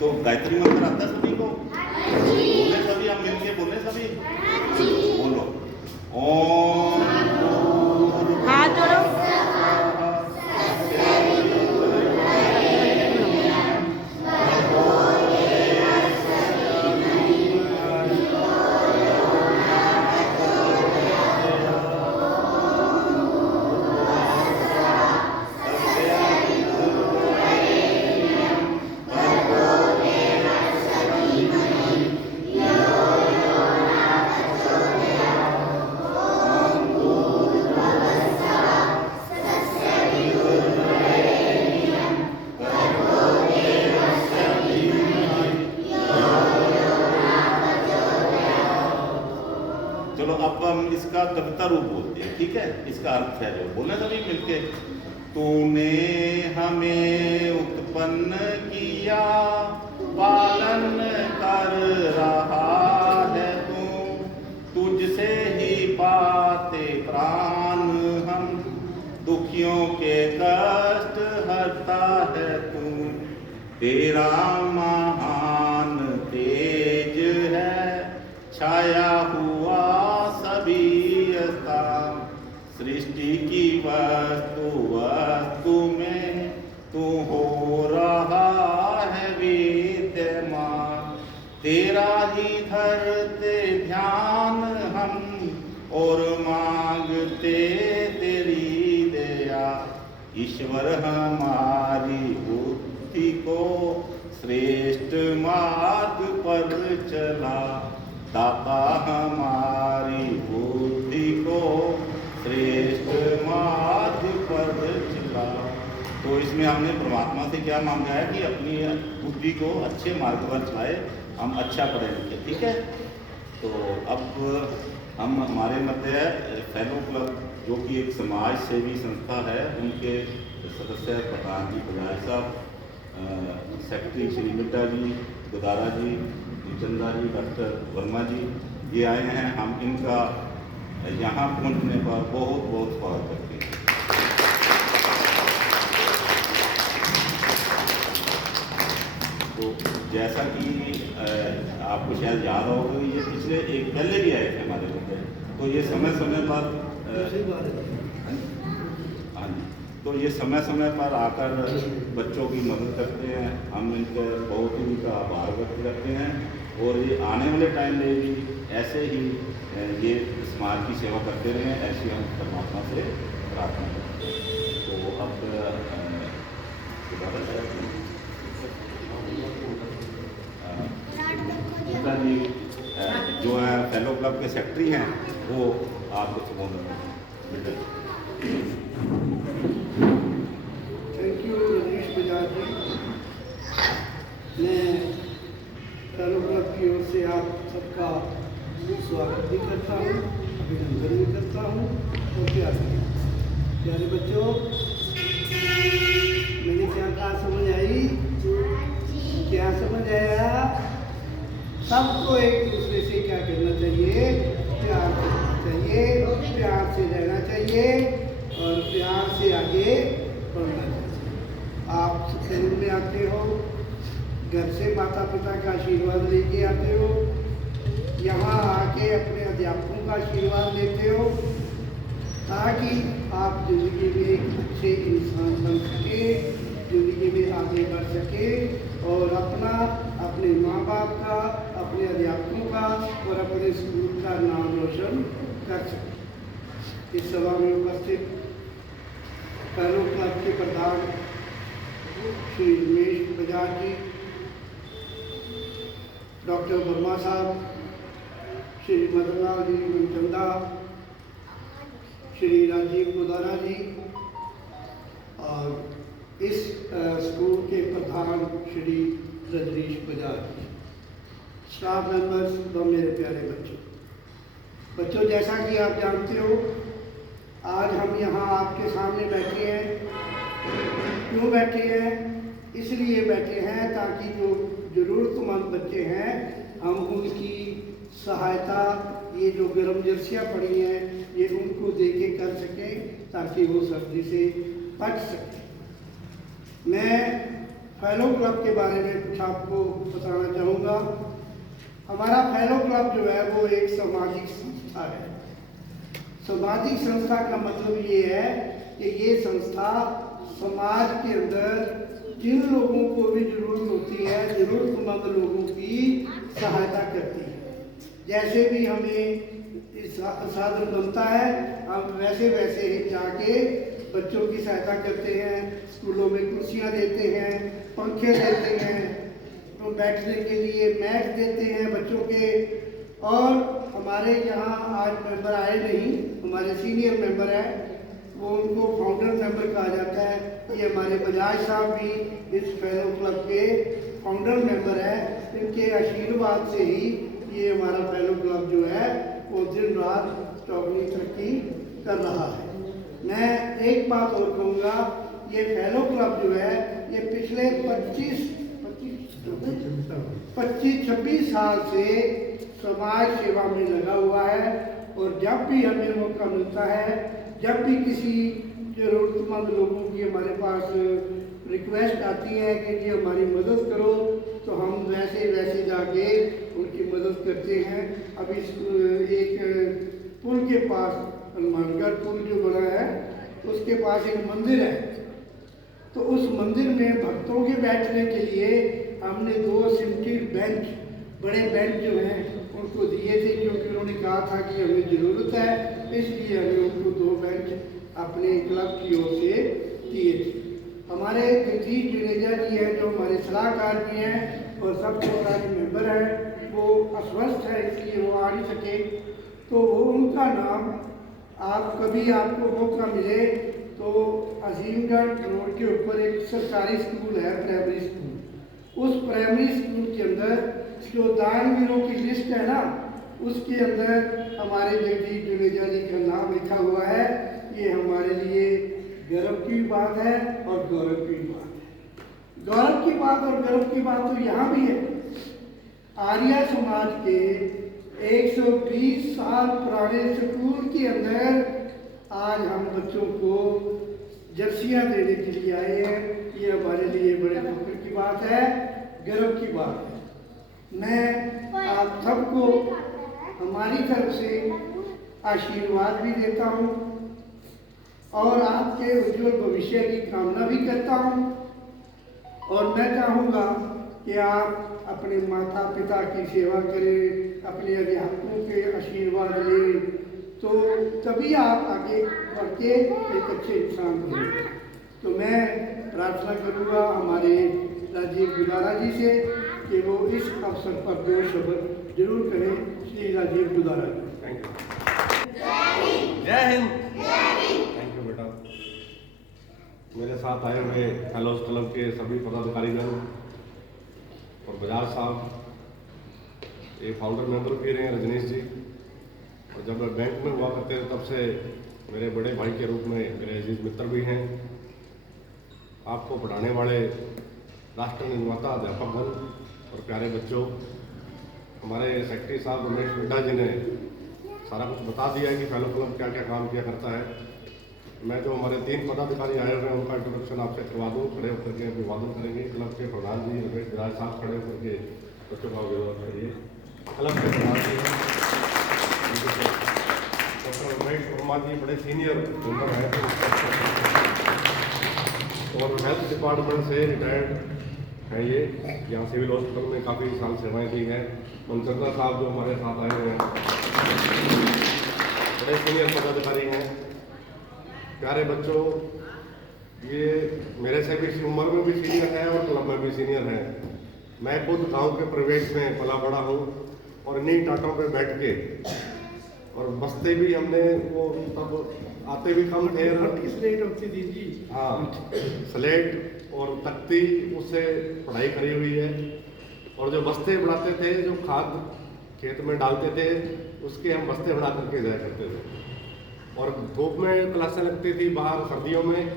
तो गायत्री मंत्र आता है सभी को? बोले सभी, हम मिलके बोले सभी, बोलो ओम। हाथ जोड़ो। चलो अब हम इसका कविता रूप बोलते हैं, ठीक है? इसका अर्थ है जो बोलना सभी मिलके। तूने हमें उत्पन्न किया, पालन कर रहा है तू, तुझसे ही पाते प्राण हम, दुखियों के कष्ट हरता है तू, तेरा महान तेज है छाया हुआ सभी स्थान, सृष्टि की वस्तु वस्तु में तू हो रहा है विद्यमान, तेरा ही धरते ध्यान हम और मांगते तेरी दया, ईश्वर हमारी बुद्धि को श्रेष्ठ मार्ग पर चला, दाता हमारी बुद्धि को श्रेष्ठ मार्ग पर चला। तो इसमें हमने परमात्मा से क्या मांगा है कि अपनी बुद्धि को अच्छे मार्ग पर चलाए, हम अच्छा पढ़े लिखे, ठीक है? तो अब हम हमारे मध्य फेलो क्लब जो कि एक समाज सेवी संस्था है, उनके सदस्य प्रधान जी बजाज साहब, सेक्रेटरी श्री मिट्टा जी, गुदारा जी, चंदा जी, डॉक्टर वर्मा जी, ये आए हैं। हम इनका यहाँ पहुँचने पर बहुत बहुत स्वागत करते हैं। तो जैसा कि आपको शायद याद होगा, ये पिछले एक पहले भी आए थे हमारे लोग, तो ये समय समय पर हाँ जी, तो ये समय समय पर आकर बच्चों की मदद करते हैं। हम इनके बहुत ही उनका आभार व्यक्त करते हैं और ये आने वाले टाइम में भी ऐसे ही ये समाज की सेवा करते रहें, ऐसी हम परमात्मा से प्रार्थना करते हैं। तो अब गीता जी जो है फेलो क्लब के सेक्रेटरी हैं, वो आपको संबोधन करें। थैंक यू रजनीश बजाज जी। मैं फेलो क्लब की ओर से आप सबका स्वागत भी करता हूँ, अभिनंदन भी करता हूँ और प्यारे बच्चों, मैंने क्या कहा, समझ आई? क्या समझ आया? सबको एक दूसरे से क्या करना चाहिए? प्यार करना चाहिए, प्यार से रहना चाहिए और प्यार से आगे बढ़ना चाहिए। आप स्कूल में आते हो, घर से माता पिता का आशीर्वाद लेके आते हो, यहाँ आके अपने अध्यापकों का आशीर्वाद लेते हो, ताकि आप जिंदगी में एक अच्छे इंसान बन सके, जिंदगी में आगे बढ़ सके और अपने माँ बाप का, अपने अध्यापकों का और अपने स्कूल का नाम रोशन कर सके। इस सभा में उपस्थित फेलो क्लब के प्रधान श्री रमेश बजाज जी, डॉक्टर वर्मा साहब, श्री मदनलाल जी मनचंदा, श्री राजीव गुदारा जी और इस स्कूल के प्रधान श्री रजनीश बजाज जी, स्टाफ मेंबर्स व मेरे प्यारे बच्चों, जैसा कि आप जानते हो, आज हम यहाँ आपके सामने बैठे हैं। क्यों बैठे हैं? इसलिए बैठे हैं ताकि जो ज़रूरतमंद बच्चे हैं, हम उनकी सहायता, ये जो गर्म जर्सियाँ पड़ी हैं, ये उनको दे के कर सकें ताकि वो सर्दी से बच सकें। मैं फेलो क्लब के बारे में कुछ आपको बताना चाहूँगा। हमारा फेलो क्लब जो है वो एक सामाजिक संस्था है। सामाजिक संस्था का मतलब ये है कि ये संस्था समाज के अंदर जिन लोगों को भी जरूरत होती है, जरूरतमंद लोगों की सहायता करती है। जैसे भी हमें साधन बनता है, हम वैसे वैसे ही जाके बच्चों की सहायता करते हैं। स्कूलों में कुर्सियाँ देते हैं, पंखे देते हैं, तो बैठने के लिए मैट देते हैं बच्चों के। और हमारे यहाँ आज मेंबर आए नहीं, हमारे सीनियर मेंबर हैं, वो उनको फाउंडर मेंबर कहा जाता है। ये हमारे बजाज साहब भी इस फेलो क्लब के फाउंडर मेंबर है। इनके आशीर्वाद से ही ये हमारा फेलो क्लब जो है वो दिन रात चौगनी तरक्की कर रहा है। मैं एक बात और कहूँगा, ये फेलो क्लब जो है ये पिछले 25-26 साल से समाज सेवा में लगा हुआ है। और जब भी हमें मौका मिलता है, जब भी किसी जरूरतमंद लोगों की हमारे पास रिक्वेस्ट आती है कि जी हमारी मदद करो, तो हम वैसे वैसे जाके उनकी मदद करते हैं। अभी एक पुल के पास, हनुमानगढ़ पुल जो बना है उसके पास एक मंदिर है, तो उस मंदिर में भक्तों के बैठने के लिए हमने 2 सिमटिल बेंच, बड़े बेंच जो हैं उनको दिए थे, क्योंकि उन्होंने कहा था कि हमें ज़रूरत है, इसलिए हमने उनको 2 बेंच अपने क्लब की ओर से दिए थे। हमारे जगदीश जुनेजा जी हैं जो हमारे सलाहकार भी हैं और सब हमारे मेंबर हैं, वो अस्वस्थ है इसलिए वो आ नहीं सके, तो वो उनका नाम आप कभी आपको मौका मिले तो अजीमगढ़ रोड के ऊपर एक सरकारी स्कूल है, प्राइमरी स्कूल। उस प्राइमरी स्कूल के अंदर जो दानवीरों की लिस्ट है ना, उसके अंदर हमारे जगदीश जुनेजा जी का नाम लिखा हुआ है। ये हमारे लिए गर्व की बात है और गौरव की बात है। गौरव की बात और गर्व की बात तो यहाँ भी है। आर्य समाज के 120 साल पुराने स्कूल के अंदर आज हम बच्चों को जर्सियाँ देने के लिए आए हैं। ये हमारे लिए बड़े फख्र की बात है, गर्व की बात है। मैं आप सबको हमारी तरफ से आशीर्वाद भी देता हूँ और आपके उज्जवल भविष्य की कामना भी करता हूँ। और मैं चाहूँगा कि आप अपने माता पिता की सेवा करें, अपने अध्यापकों के आशीर्वाद लें, तो तभी आप आगे बढ़ के एक अच्छे इंसान बनेंगे। तो मैं प्रार्थना करूँगा हमारे राजीव गुदारा जी से कि वो इस अवसर पर 2 शब्द जरूर करें। श्री राजीव गुदारा जी। Thank you. जय हिंद। थैंक यू बेटा। मेरे साथ आए हुए फेलोज क्लब के सभी पदाधिकारीगण और बजाज साहब, ये फाउंडर मेंबर भी रहे हैं रजनीश जी, और जब मैं बैंक में हुआ करते थे तब से मेरे बड़े भाई के रूप में मेरे अजीज मित्र भी हैं। आपको पढ़ाने वाले राष्ट्र निर्माता अध्यापकगण और प्यारे बच्चों, हमारे सेक्रेटरी साहब रमेश मिड्डा जी ने सारा कुछ बता दिया है कि फेलो क्लब क्या क्या काम किया करता है। मैं जो हमारे 3 पदाधिकारी आए हुए हैं उनका इंट्रोडक्शन आपसे करवा दूँ। खड़े होकर के अभिवादन करेंगे। क्लब के प्रधान जी रमेश विराज साहब खड़े होकर के बच्चों का अभिवादन करिए। क्लब के प्रधान जी डॉक्टर रमेश वर्मा जी बड़े सीनियर मेंबर हैं और हेल्थ डिपार्टमेंट से रिटायर्ड है। ये यहाँ सिविल हॉस्पिटल में काफ़ी साल सेवाएं दी हैं। मनचंद्रा साहब जो हमारे साथ आए हुए हैं बड़े सीनियर पदाधिकारी हैं। प्यारे बच्चों, ये मेरे से भी उम्र में भी सीनियर है और क्लब में भी सीनियर है। मैं खुद गांव के परिवेश में पला बड़ा हूँ और इन्हीं टाटों पे बैठ के, और बसते भी हमने वो तब आते भी कम थे, स्लेट होती थी जी, हाँ स्लेट और तख्ती, उससे पढ़ाई करी हुई है। और जो बस्ते बनाते थे, जो खाद खेत में डालते थे, उसके हम बस्ते बना करके जाया करते थे। और धूप में क्लासें लगती थी बाहर सर्दियों में,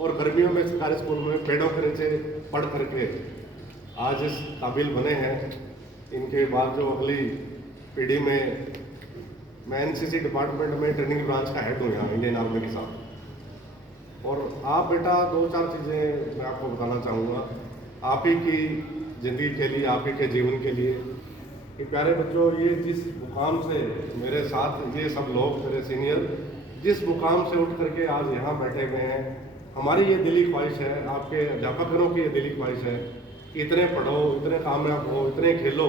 और गर्मियों में सरकारी स्कूल में पेड़ों के नीचे पढ़ करके आज इस काबिल बने हैं। इनके बाद जो अगली पीढ़ी में, मैं एनसीसी डिपार्टमेंट में ट्रेनिंग ब्रांच का हेड हूँ यहाँ इंडियन आर्मी के साथ। और आप बेटा 2-4 चीज़ें मैं आपको बताना चाहूँगा। आप ही की ज़िंदगी के लिए, आप ही के जीवन के लिए। कि प्यारे बच्चों, ये जिस मुकाम से मेरे साथ ये सब लोग, मेरे सीनियर, जिस मुकाम से उठ करके आज यहाँ बैठे हुए हैं, हमारी ये दिली ख्वाहिश है, आपके अध्यापकों की ये दिली ख्वाहिश है कि इतने पढ़ो, इतने कामयाब हो, इतने खेलो,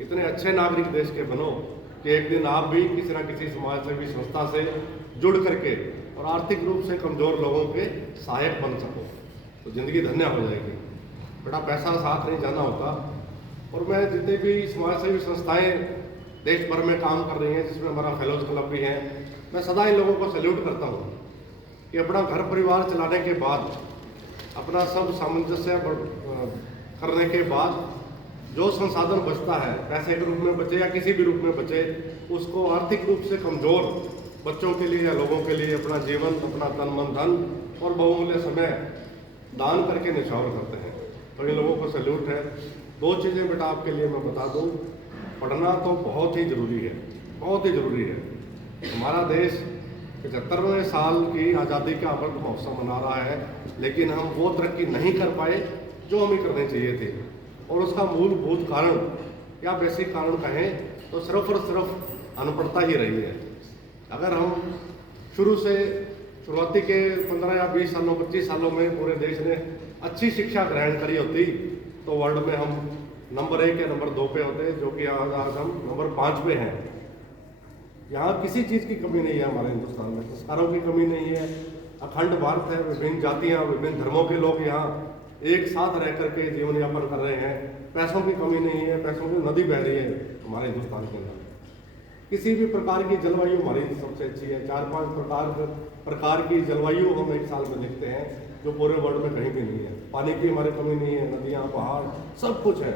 इतने अच्छे नागरिक देश के बनो कि एक दिन आप भी किसी न किसी समाज सेवी संस्था से जुड़ करके और आर्थिक रूप से कमज़ोर लोगों के सहायक बन सको, तो ज़िंदगी धन्य हो जाएगी। बड़ा पैसा साथ नहीं जाना होता। और मैं जितने भी समाज सेवी संस्थाएँ देश भर में काम कर रही हैं, जिसमें हमारा फेलोज क्लब भी है, मैं सदा इन लोगों को सैल्यूट करता हूँ कि अपना घर परिवार चलाने के बाद, अपना सब सामंजस्य करने के बाद जो संसाधन बचता है, पैसे के रूप में बचे या किसी भी रूप में बचे, उसको आर्थिक रूप से कमज़ोर बच्चों के लिए या लोगों के लिए अपना जीवन, अपना तन मन धन और बहुमूल्य समय दान करके निछावर करते हैं। तो इन लोगों को सैल्यूट है। 2 चीज़ें बेटा आपके लिए मैं बता दूं, पढ़ना तो बहुत ही ज़रूरी है, बहुत ही ज़रूरी है। हमारा देश 75वें साल की आज़ादी का अमृत महोत्सव मना रहा है, लेकिन हम वो तरक्की नहीं कर पाए जो हमें करनी चाहिए थी। और उसका मूलभूत कारण या बेसिक कारण कहें तो सिर्फ और सिर्फ अनपढ़ता ही रही है। अगर हम शुरुआती के 15 या 20 सालों 25 सालों में पूरे देश ने अच्छी शिक्षा ग्रहण करी होती तो वर्ल्ड में हम नंबर 1 या नंबर 2 पे होते, जो कि आज हम नंबर 5 पे हैं। यहाँ किसी चीज़ की कमी नहीं है हमारे हिंदुस्तान में, संस्कारों की कमी नहीं है। अखंड भारत है, विभिन्न जातियाँ, विभिन्न धर्मों के लोग यहाँ एक साथ रह करके जीवन यापन कर रहे हैं। पैसों की कमी नहीं है, पैसों की नदी बह रही है हमारे हिंदुस्तान के अंदर। किसी भी प्रकार की जलवायु हमारी सबसे अच्छी है। 4-5 प्रकार की जलवायु हम एक साल में देखते हैं, जो पूरे वर्ल्ड में कहीं भी नहीं है। पानी की हमारी कमी नहीं है, नदियाँ, पहाड़, सब कुछ है।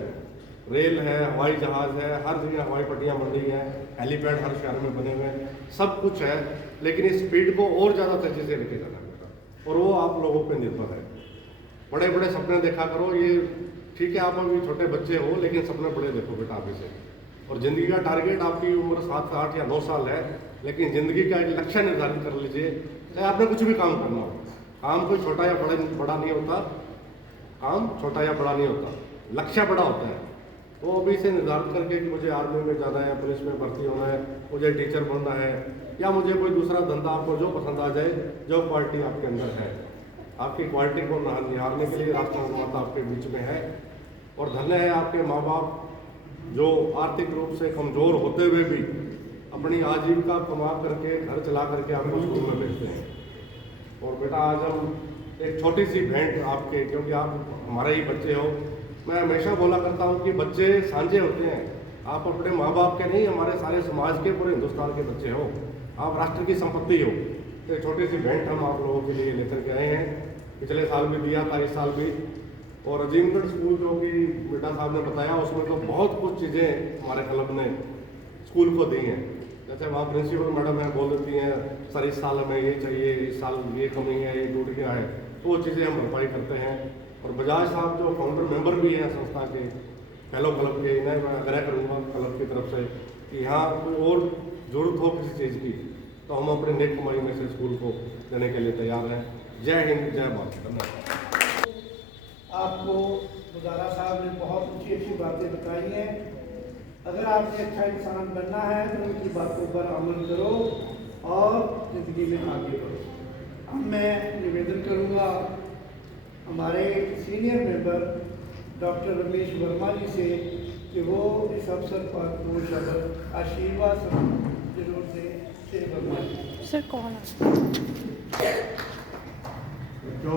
रेल है, हवाई जहाज़ है, हर जगह हवाई पट्टियाँ बन रही हैं, हेलीपैड हर शहर में बने हुए हैं, सब कुछ है। लेकिन इस स्पीड को और ज़्यादा तेज़ी से लेके जाना पड़ेगा, और वो आप लोगों पर निर्भर है। बड़े बड़े सपने देखा करो, ये ठीक है आप अभी छोटे बच्चे हो, लेकिन सपने बड़े देखो बेटा अभी से। और ज़िंदगी का टारगेट, आपकी उम्र 7, 8 या 9 साल है, लेकिन ज़िंदगी का एक लक्ष्य निर्धारित कर लीजिए। चाहे आपने कुछ भी काम करना हो, काम कोई छोटा या बड़ा नहीं होता, काम छोटा या बड़ा नहीं होता, लक्ष्य बड़ा होता है। तो अभी से निर्धारित करके कि मुझे आर्मी में जाना है, पुलिस में भर्ती होना है, मुझे टीचर बनना है, या मुझे कोई दूसरा धंधा, आपको जो पसंद आ जाए, जो क्वालिटी आपके अंदर है, आपकी क्वालिटी को निहारने के लिए राष्ट्र निर्माता आपके बीच में है। और धन्य है आपके माँ बाप जो आर्थिक रूप से कमज़ोर होते हुए भी अपनी आजीविका कमा करके, घर चला करके आपको स्कूल में भेजते हैं। और बेटा आज हम एक छोटी सी भेंट आपके, क्योंकि आप हमारे ही बच्चे हो, मैं हमेशा बोला करता हूँ कि बच्चे सांझे होते हैं। आप अपने माँ बाप के नहीं, हमारे सारे समाज के, पूरे हिंदुस्तान के बच्चे हो, आप राष्ट्र की संपत्ति हो। तो एक छोटी सी भेंट हम आप लोगों के लिए लेकर के आए हैं। पिछले साल भी दिया था, इस साल भी। और अजीमगढ़ स्कूल जो कि बेटा साहब ने बताया, उसमें तो बहुत कुछ चीज़ें हमारे क्लब ने स्कूल को दी हैं। जैसे वहाँ प्रिंसिपल मैडम है, बोल देती हैं सर इस साल हमें ये चाहिए, इस साल ये कमी है, ये टूट गया है, तो वो चीज़ें हम भरपाई करते हैं। और बजाज साहब जो फाउंडर मेंबर भी हैं संस्था के, फेलो क्लब के, इन्हें मैं आग्रह करूँगा क्लब की तरफ से कि यहाँ कोई और ज़रूरत हो किसी चीज़ की, तो हम अपने नेक कमाई में से स्कूल को देने के लिए तैयार हैं। जय हिंद, जय भारत। धन्यवाद। आपको गुजारा साहब ने बहुत अच्छी बातें बताई हैं। अगर आपने अच्छा इंसान बनना है तो उनकी बातों पर अमल करो और ज़िंदगी में आगे बढ़ो। अब मैं निवेदन करूँगा हमारे senior member doctor Ramesh Verma ji से कि वो इस अवसर पर दो शब्द आशीर्वाद जरूर से वर्मा जी। सर कौन जो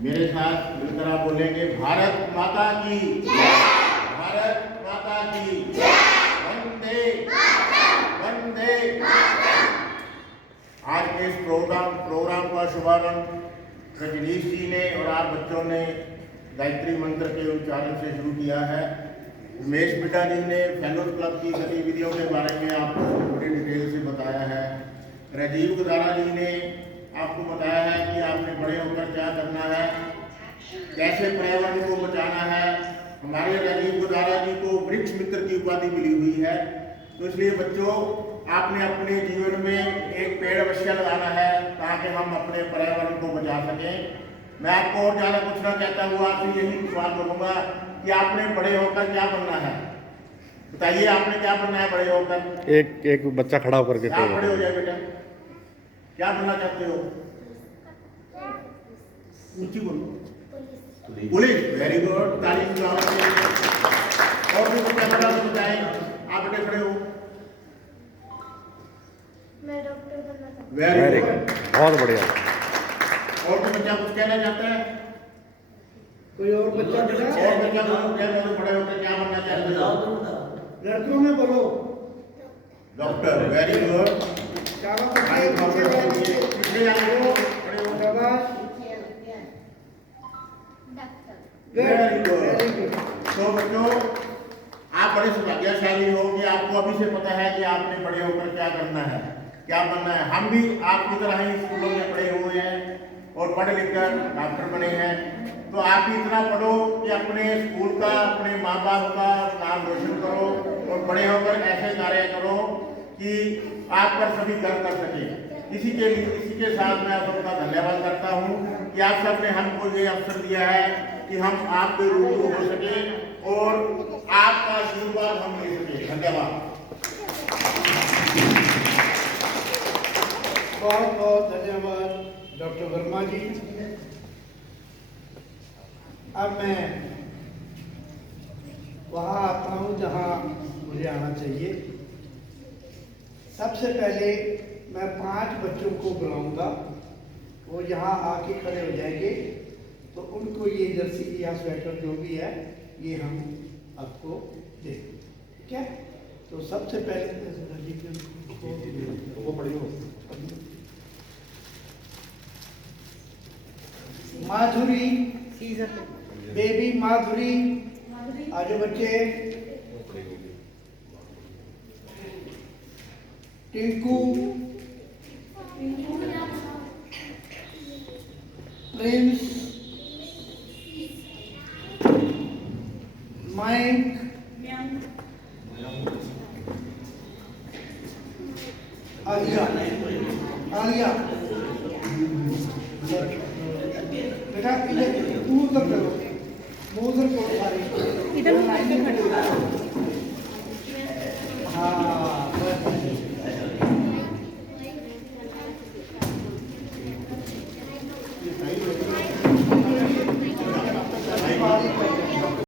मेरे साथ मिलकर आप बोलेंगे, भारत माता की, भारत माता की, वंदे वंदे। आज के इस प्रोग्राम का शुभारंभ रजनीश जी ने और आप बच्चों ने गायत्री मंत्र के उच्चारण से शुरू किया है। उमेश बेटा जी ने फेलोज क्लब की गतिविधियों के बारे में आपको बड़ी डिटेल से बताया है। राजीव गुजारा जी ने आपको बताया है कि आपने बड़े होकर क्या करना है, कैसे पर्यावरण को बचाना है। हमारे राजीव गुजारा जी को वृक्ष मित्र की उपाधि मिली हुई है, तो इसलिए बच्चों आपने अपने जीवन में एक पेड़ अवश्य लगाना है ताकि हम अपने पर्यावरण को बचा सकें। मैं आपको और ज़्यादा पूछना चाहता हूँ, आपसे यही सवाल करूँगा कि आपने बड़े होकर क्या बनना है? बताइए, आपने क्या बनना है बड़े होकर? एक बच्चा खड़ा होकर के आप बड़े हो जाए बेटा, क्या बनना चाहते हो? ऊंची बोलो। पुलिस, वेरी गुड, तारीफ जो और भी कुछ कैमरा बताएं। आप बेटे खड़े हो। मैं डॉक्टर बनना चाहता हूँ। वेरी गुड, बहुत बढ़िया। और कोई बच्चा कुछ कहना चाहता है? कोई और बच्चा और बच्चा बोलो, क्या बोलो, बड़े होकर क्या बनना चाहते हो? लड़कों में बोलो। Doctor, very good. चारों बच्चे पीछे जाइए। पीछे जाइए, खड़े हो। शाबाश। Very good. Very good. तो बच्चों, आप बड़े सौभाग्यशाली हो कि आपको अभी से पता है कि आपने बड़े होकर क्या करना है, क्या बनना है। हम भी आपकी तरह ही स्कूलों में पढ़े हुए हैं और पढ़ लिख कर डॉक्टर बने हैं। तो आप भी इतना पढ़ो कि अपने स्कूल का, अपने माँ बाप का नाम रोशन करो और बड़े होकर ऐसे कार्य करो कि आप पर सभी गर्व कर सकें। इसी के साथ मैं आप सबका धन्यवाद करता हूँ कि आप सब ने हमको ये अवसर दिया है कि हम आपके रूबरू हो सके और आपका आशीर्वाद हम ले सके। धन्यवाद। बहुत बहुत धन्यवाद डॉक्टर वर्मा जी। अब मैं वहाँ आता हूँ जहाँ मुझे आना चाहिए। सबसे पहले मैं 5 बच्चों को बुलाऊंगा, वो यहाँ आके खड़े हो जाएंगे, तो उनको ये जर्सी या स्वेटर जो भी है ये हम आपको देंगे, ठीक है? तो सबसे पहले वो पढ़ियो। माधुरी, बेबी माधुरी, आजो बच्चे। Tinku, Prince, Mike, Alia, Alia. बेटा इधर मुंह उधर करो, मुंह उधर करो सारे। इधर खड़े हो।